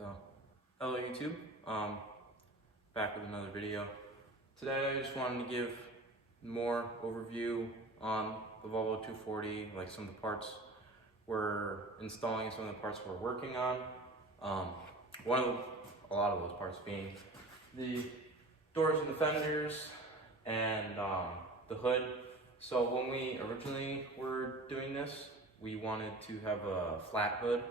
So, hello YouTube, back with another video. Today I just wanted to give more overview on the Volvo 240, like some of the parts we're installing, some of the parts we're working on. A lot of those parts being the doors and the fenders and the hood. So when we originally were doing this, we wanted to have a flat hood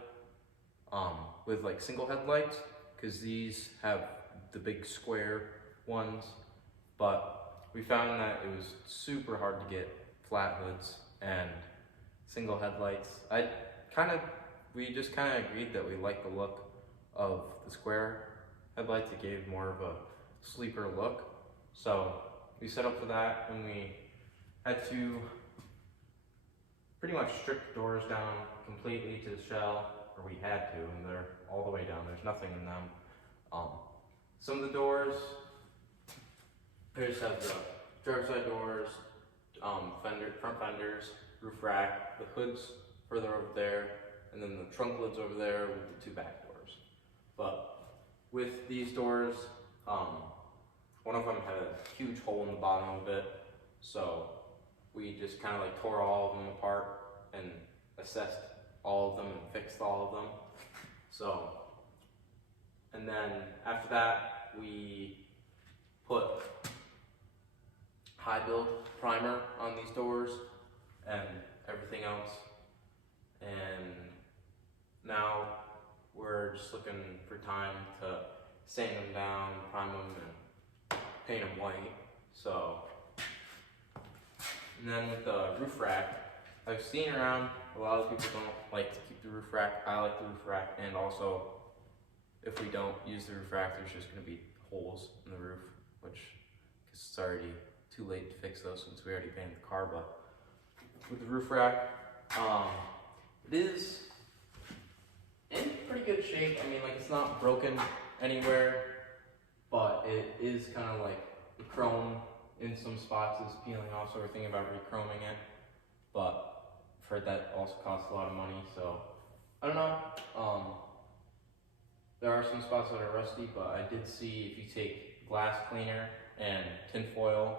with like single headlights, because these have the big square ones, but we found that it was super hard to get flat hoods and single headlights. We just kind of agreed that we liked the look of the square headlights. It gave more of a sleeker look. So we set up for that, and we had to pretty much strip the doors down completely to the shell, or we had to, and they're all the way down. There's nothing in them. Some of the doors, they just have the driver's side doors, front fenders, roof rack, the hoods further over there, and then the trunk lids over there with the two back doors. But with these doors, one of them had a huge hole in the bottom of it, so we just kind of like tore all of them apart and assessed all of them and fixed all of them. So, and then after that, we put high build primer on these doors and everything else. And now we're just looking for time to sand them down, prime them, and paint them white. So, and then with the roof rack, I've seen around, a lot of people don't like to keep the roof rack. I like the roof rack, and also if we don't use the roof rack, there's just going to be holes in the roof, which it's already too late to fix those since we already painted the car. But with the roof rack, it is in pretty good shape. I mean, like, it's not broken anywhere, but it is kind of like the chrome in some spots is peeling off, so we're thinking about re-chroming it. But I've heard that also costs a lot of money, so I don't know. There are some spots that are rusty, but I did see if you take glass cleaner and tin foil,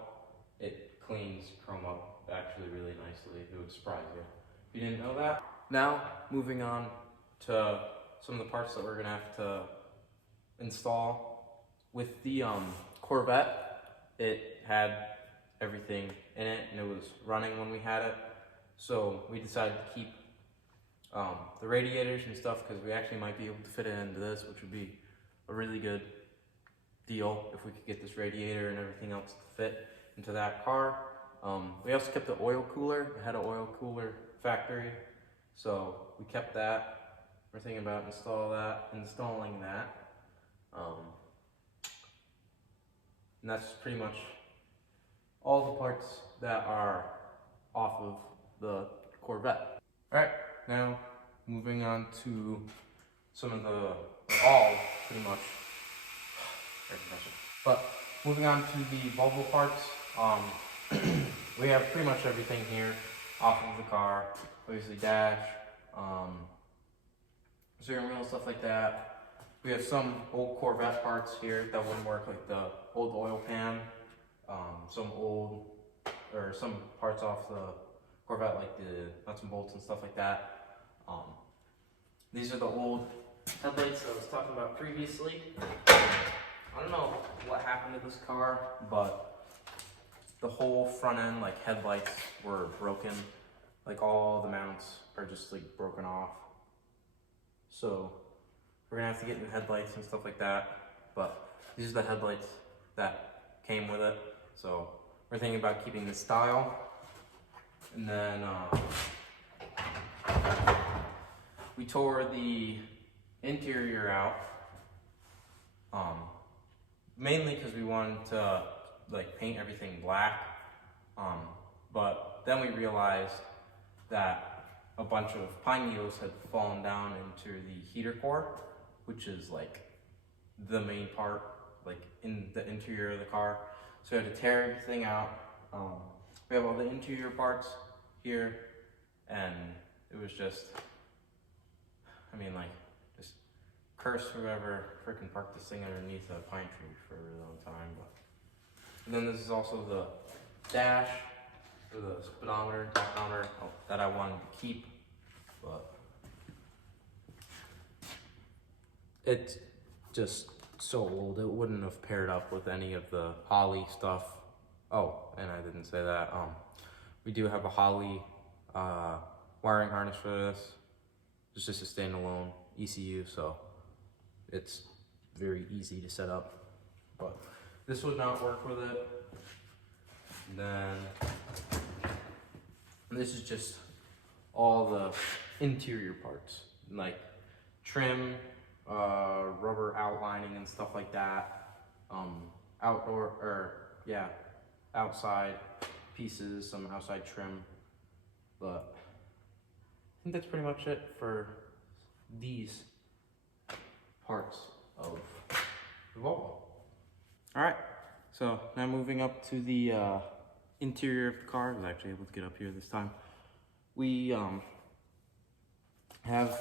it cleans chrome up actually really nicely. It would surprise you if you didn't know that. Now, moving on to some of the parts that we're gonna have to install. With the Corvette, it had everything in it, and it was running when we had it. So we decided to keep the radiators and stuff, because we actually might be able to fit it into this, which would be a really good deal if we could get this radiator and everything else to fit into that car. We also kept the oil cooler. It had an oil cooler factory, so we kept that. We're thinking about installing that. And that's pretty much all the parts that are off of the Corvette. All right, now moving on to some of pretty much, but moving on to the Volvo parts. We have pretty much everything here off of the car. Obviously dash, steering wheel, stuff like that. We have some old Corvette parts here that wouldn't work, like the old oil pan, some parts off the Corvette, like the nuts and bolts and stuff like that. These are the old headlights that I was talking about previously. I don't know what happened to this car, but the whole front end, like, headlights were broken. Like, all the mounts are just like broken off. So we're gonna have to get new headlights and stuff like that. But these are the headlights that came with it. So we're thinking about keeping this style. And then we tore the interior out, mainly because we wanted to like paint everything black. But then we realized that a bunch of pine needles had fallen down into the heater core, which is like the main part, like in the interior of the car. So we had to tear everything out. We have all the interior parts here, and it was just, I mean, like, just curse whoever freaking parked this thing underneath a pine tree for a really long time. But and then this is also the dash for the speedometer, tachometer that I wanted to keep, but it's just so old. It wouldn't have paired up with any of the Holley stuff. Oh, and I didn't say that. We do have a Holley wiring harness for this. It's just a standalone ECU, so it's very easy to set up. But this would not work with it. And then this is just all the interior parts, like trim, rubber outlining and stuff like that. Outside pieces, some outside trim. But I think that's pretty much it for these parts of the Volvo. All right, so now moving up to the interior of the car. I was actually able to get up here this time. We have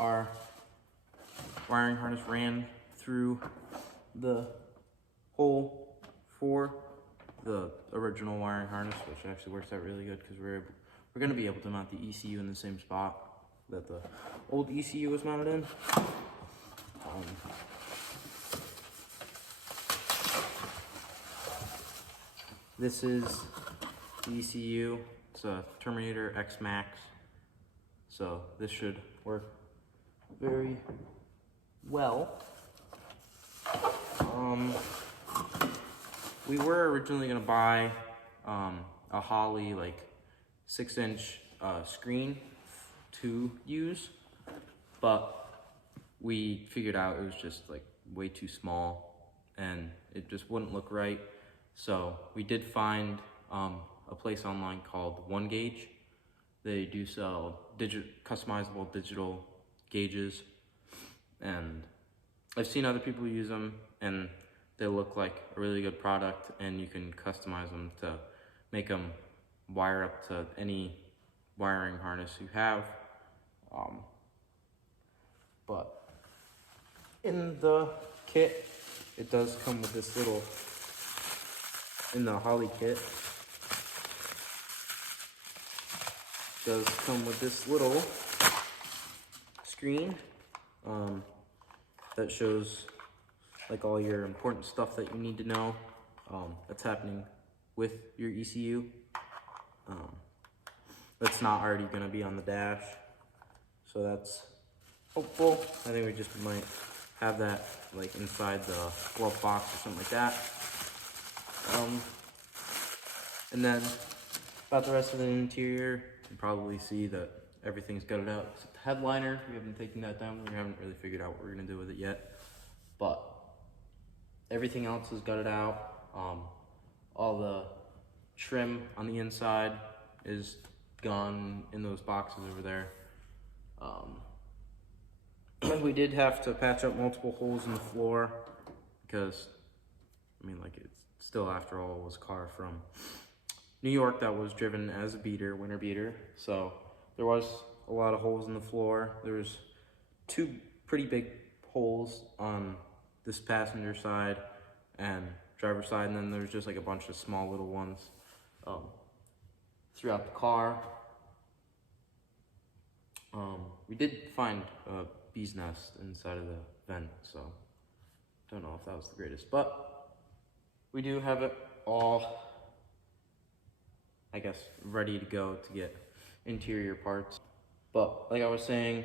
our wiring harness ran through the hole for the original wiring harness, which actually works out really good because we're going to be able to mount the ECU in the same spot that the old ECU was mounted in. This is the ECU. It's a Terminator X Max, so this should work very well. We were originally gonna buy a Holley like 6-inch screen to use, but we figured out it was just like way too small and it just wouldn't look right. So we did find a place online called One Gauge. They do sell customizable digital gauges, and I've seen other people use them and they look like a really good product, and you can customize them to make them wire up to any wiring harness you have. But in the kit, it does come with this little, in the Holley kit, does come with this little screen that shows like all your important stuff that you need to know that's happening with your ECU. That's not already going to be on the dash, so that's hopeful. I think we just might have that like inside the glove box or something like that. And then about the rest of the interior, you can probably see that everything's gutted out except the headliner. We haven't taken that down. We haven't really figured out what we're going to do with it yet, but everything else is gutted out. All the trim on the inside is gone in those boxes over there. We did have to patch up multiple holes in the floor because, I mean, like, it's still, after all, was a car from New York that was driven as a beater, winter beater. So there was a lot of holes in the floor. There was 2 pretty big holes on this passenger side and driver's side, and then there's just like a bunch of small little ones throughout the car. We did find a bee's nest inside of the vent, so don't know if that was the greatest, but we do have it all, I guess, ready to go to get interior parts. But like I was saying,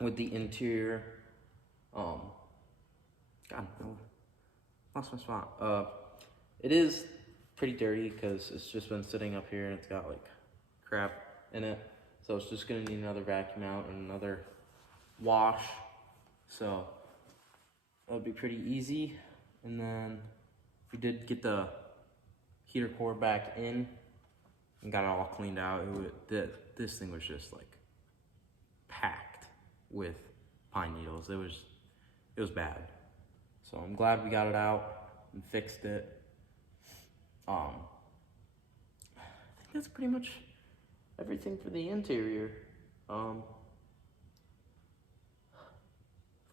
with the interior, God, I lost my spot. It is pretty dirty because it's just been sitting up here and it's got like crap in it. So it's just gonna need another vacuum out and another wash. So that would be pretty easy. And then we did get the heater core back in and got it all cleaned out. This thing was just like packed with pine needles. It was bad. So I'm glad we got it out and fixed it. I think that's pretty much everything for the interior.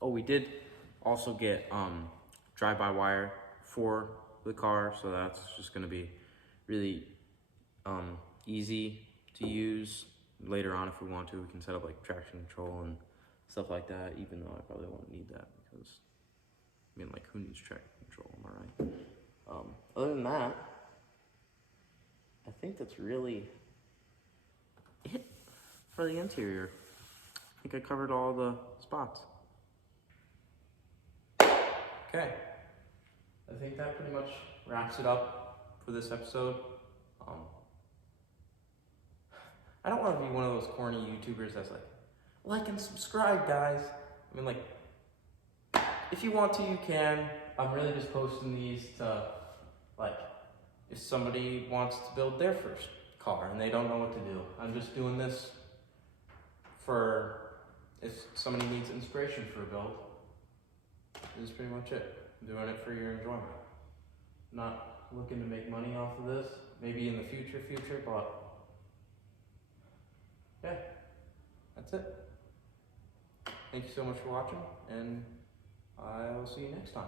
Oh, we did also get drive-by-wire for the car, so that's just gonna be really easy to use. Later on, if we want to, we can set up like traction control and stuff like that, even though I probably won't need that because, I mean, like, who needs traction control, am I right? Other than that, I think that's really it for the interior. I think I covered all the spots. Okay, I think that pretty much wraps it up for this episode. I don't want to be one of those corny YouTubers that's like and subscribe, guys. I mean, like, if you want to, you can. I'm really just posting these to, like, if somebody wants to build their first car and they don't know what to do. I'm just doing this for if somebody needs inspiration for a build. This is pretty much it. I'm doing it for your enjoyment. Not looking to make money off of this. Maybe in the future, but yeah, that's it. Thank you so much for watching, and I will see you next time.